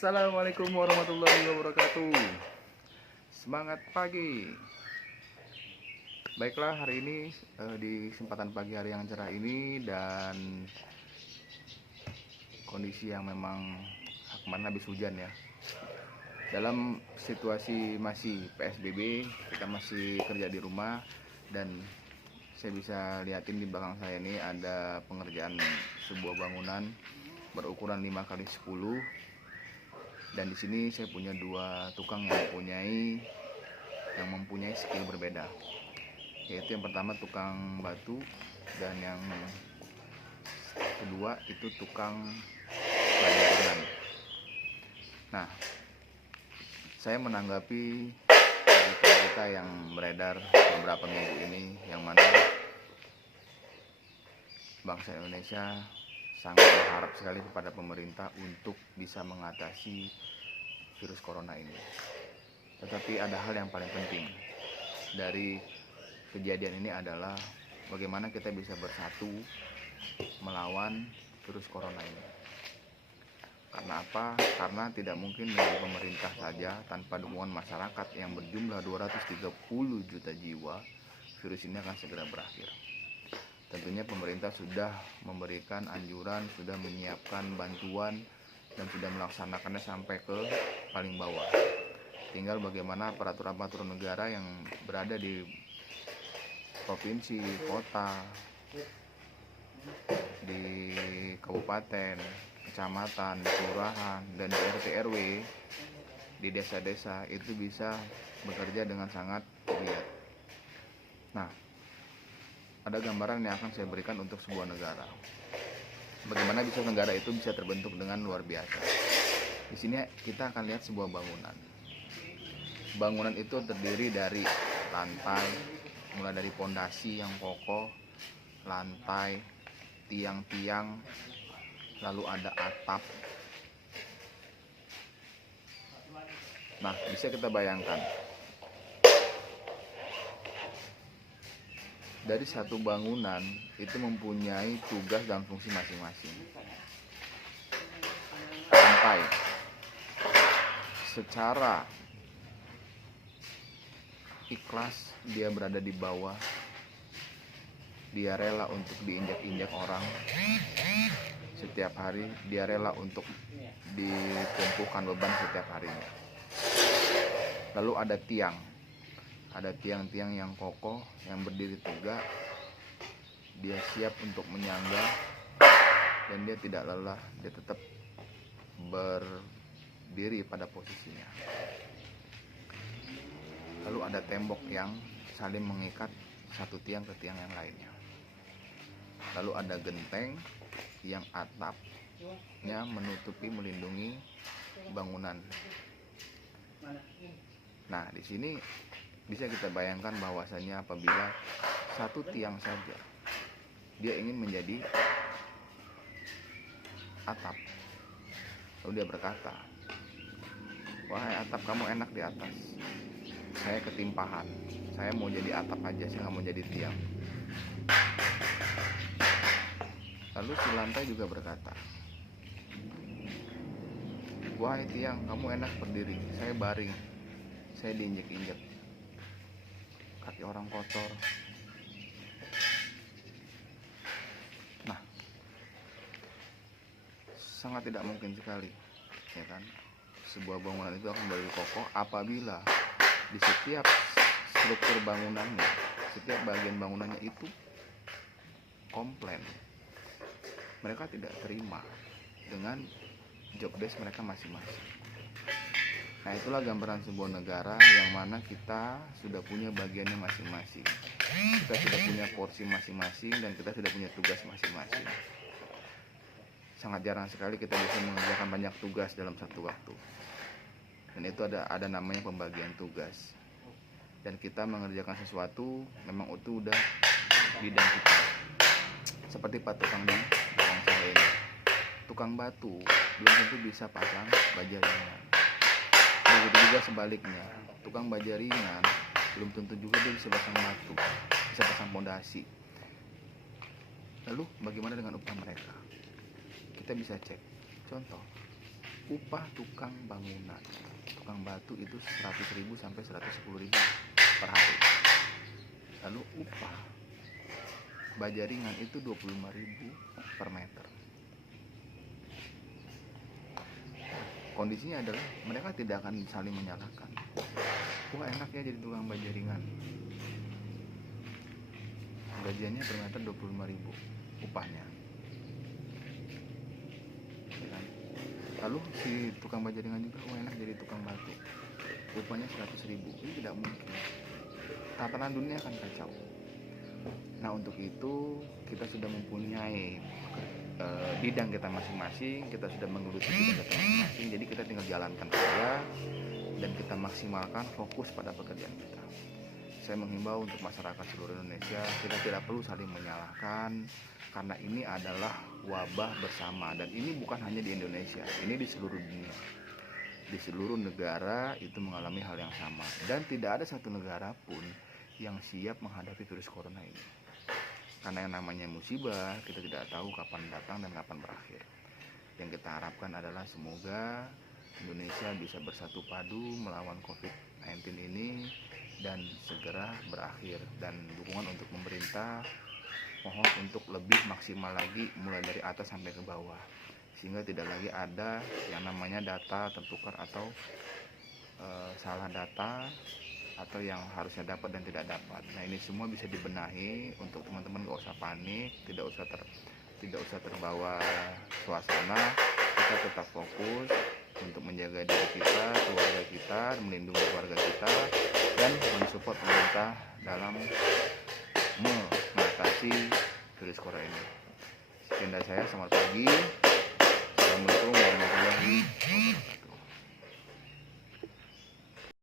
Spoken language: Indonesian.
Assalamualaikum warahmatullahi wabarakatuh. Semangat pagi. Baiklah, hari ini di kesempatan pagi hari yang cerah ini dan kondisi yang memang kemarin habis hujan ya. Dalam situasi masih PSBB, kita masih kerja di rumah dan saya bisa lihatin di belakang saya ini ada pengerjaan sebuah bangunan berukuran 5x10. Dan di sini saya punya dua tukang yang mempunyai skill berbeda, yaitu yang pertama tukang batu dan yang kedua itu tukang baja ringan. Nah, saya menanggapi berita yang beredar beberapa minggu ini, yang mana bangsa Indonesia sangat berharap sekali kepada pemerintah untuk bisa mengatasi virus corona ini. Tetapi ada hal yang paling penting dari kejadian ini adalah bagaimana kita bisa bersatu melawan virus corona ini. Karena apa? Karena tidak mungkin dari pemerintah saja tanpa dukungan masyarakat yang berjumlah 230 juta jiwa, virus ini akan segera berakhir. Tentunya pemerintah sudah memberikan anjuran, sudah menyiapkan bantuan, dan sudah melaksanakannya sampai ke paling bawah. Tinggal bagaimana peraturan-peraturan negara yang berada di provinsi, kota, di kabupaten, kecamatan, kelurahan, dan di RT RW, di desa-desa itu bisa bekerja dengan sangat giat. Nah, ada gambaran yang akan saya berikan untuk sebuah negara. Bagaimana bisa negara itu bisa terbentuk dengan luar biasa. Di sini kita akan lihat sebuah bangunan. Bangunan itu terdiri dari lantai, mulai dari pondasi yang kokoh, lantai, tiang-tiang, lalu ada atap. Nah, bisa kita bayangkan, dari satu bangunan itu mempunyai tugas dan fungsi masing-masing. Lantai, secara ikhlas dia berada di bawah, dia rela untuk diinjak-injak orang setiap hari, dia rela untuk ditumpukan beban setiap harinya. Lalu ada tiang, ada tiang-tiang yang kokoh, yang berdiri tegak, dia siap untuk menyangga dan dia tidak lelah, dia tetap berdiri pada posisinya. Lalu ada tembok yang saling mengikat satu tiang ke tiang yang lainnya. Lalu ada genteng yang atapnya menutupi, melindungi bangunan. Nah, di sini bisa kita bayangkan bahwasannya apabila satu tiang saja dia ingin menjadi atap, lalu dia berkata, "Wahai atap, kamu enak di atas, saya ketimpahan, saya mau jadi atap aja, saya nggak mau jadi tiang." Lalu si lantai juga berkata, "Wahai tiang, kamu enak berdiri, saya baring, saya diinjek-injek, kaki orang kotor." Nah, sangat tidak mungkin sekali, ya kan, sebuah bangunan itu akan berdiri kokoh apabila di setiap struktur bangunannya, setiap bagian bangunannya itu komplain. Mereka tidak terima dengan job desk mereka masing-masing. Nah, itulah gambaran sebuah negara yang mana kita sudah punya bagiannya masing-masing. Kita sudah punya porsi masing-masing dan kita sudah punya tugas masing-masing. Sangat jarang sekali kita bisa mengerjakan banyak tugas dalam satu waktu. Dan itu ada namanya pembagian tugas. Dan kita mengerjakan sesuatu memang itu udah bidang kita. Seperti Pak tukang di belakang saya ini. Tukang batu belum tentu bisa pasang baja ringan. Begitu juga sebaliknya, tukang baja ringan belum tentu juga dia bisa pasang batu, bisa pasang pondasi. Lalu bagaimana dengan upah mereka? Kita bisa cek. Contoh, upah tukang bangunan, tukang batu itu 100.000 sampai 110.000 per hari. Lalu upah baja ringan itu 25.000 per meter. Kondisinya adalah mereka tidak akan saling menyalahkan. Wah, enak ya jadi tukang baja ringan, gajiannya per meter 25.000 upahnya, ya kan? Lalu si tukang baja ringan juga, wah enak jadi tukang batu, upahnya 100.000. Ini tidak mungkin, tatanan dunia akan kacau. Nah, untuk itu kita sudah mempunyai bidang kita masing-masing, kita sudah menggeluti bidang kita masing-masing, jadi kita tinggal jalankan saja dan kita maksimalkan fokus pada pekerjaan kita. Saya menghimbau untuk masyarakat seluruh Indonesia, kita tidak perlu saling menyalahkan karena ini adalah wabah bersama, dan ini bukan hanya di Indonesia, ini di seluruh dunia. Di seluruh negara itu mengalami hal yang sama, dan tidak ada satu negara pun yang siap menghadapi virus corona ini. Karena yang namanya musibah, kita tidak tahu kapan datang dan kapan berakhir. Yang kita harapkan adalah semoga Indonesia bisa bersatu padu melawan COVID-19 ini dan segera berakhir. Dan dukungan untuk pemerintah mohon untuk lebih maksimal lagi, mulai dari atas sampai ke bawah, sehingga tidak lagi ada yang namanya data tertukar atau salah data, atau yang harusnya dapat dan tidak dapat. Nah, ini semua bisa dibenahi untuk teman-teman, gak usah panik, tidak usah terbawa suasana. Kita tetap fokus untuk menjaga diri kita, keluarga kita, melindungi keluarga kita, dan mensupport pemerintah dalam mengatasi virus corona ini. Sekian dari saya, selamat pagi.